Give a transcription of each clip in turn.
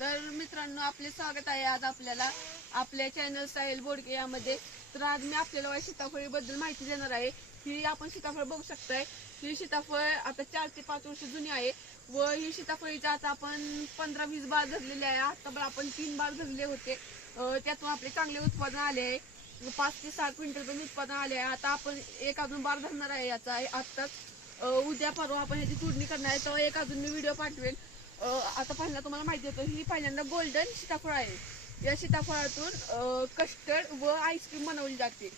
तर मित्रांनो, आपले स्वागत आहे आज आपल्याला आपल्या चॅनल साहिल बोडके यामध्ये. तर आज मी आपल्याला सीताफळीबद्दल माहिती देणार आहे. ही आपण सीताफळ बघू शकताय. ही सीताफळ आता 4 ते 5 वर्ष जुनी आहे व ही सीताफळीचा आता आपण 15-20 बार धरलेले आहे. आता आपण 3 बार धरले होते, त्यातून आपले चांगले उत्पादन आले आहे. 5 ते 7 क्विंटल पण उत्पादन आले आहे. आता आपण एक अजून बार धरणार आहे याचा आत्ताच. उद्या परवा आपण ह्याची तोडणी करणार आहे, तेव्हा एक अजून मी व्हिडिओ पाठवेल. आता पहिला तुम्हाला माहिती होतं, ही पहिल्यांदा गोल्डन सीताफळ आहे. या सीताफळातून कस्टर्ड व आईस्क्रीम बनवली जाते.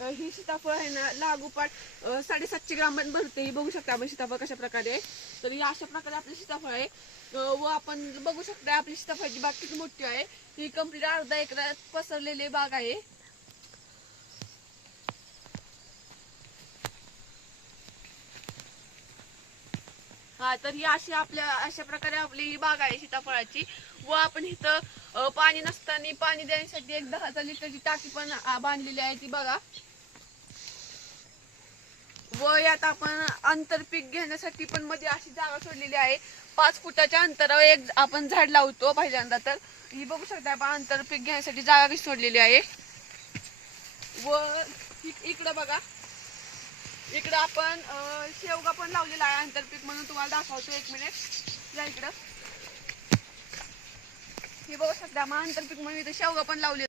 ही सीताफळ आहे ना, लागोपाठ 750 ग्राम भरते. ही बघू शकता आपण सीताफळ कशा प्रकारे आहे. तर ही अशा प्रकारे आपली सीताफळ आहे. व आपण बघू शकता आपली सीताफळाची बाग किती मोठी आहे. ही कंप्लीट अर्धा एकरात पसरलेली बाग आहे. हा, तर ही अशा प्रकारे आपली ही बाग आहे सीताफळाची. व आपण इथं पाणी नसताना पाणी देण्यासाठी एक 10 लिटरची टाकी पण बांधलेली आहे, ती बघा. व यात आपण आंतरपीक घेण्यासाठी पण मध्ये अशी जागा सोडलेली आहे. 5 फुटाच्या अंतरावर एक आपण झाड लावतो पहिल्यांदा. तर ही बघू शकता आपण आंतरपीक घेण्यासाठी जागा कशी सोडलेली आहे. व इकडं बघा, इकडं आपण शेवगा पण लावलेला आहे आंतरपीक म्हणून. तुम्हाला दाखवतो, 1 मिनिट या इकडं. हे बघू शकता, मग आंतरपीक म्हणून इथं शेवगा पण लावले.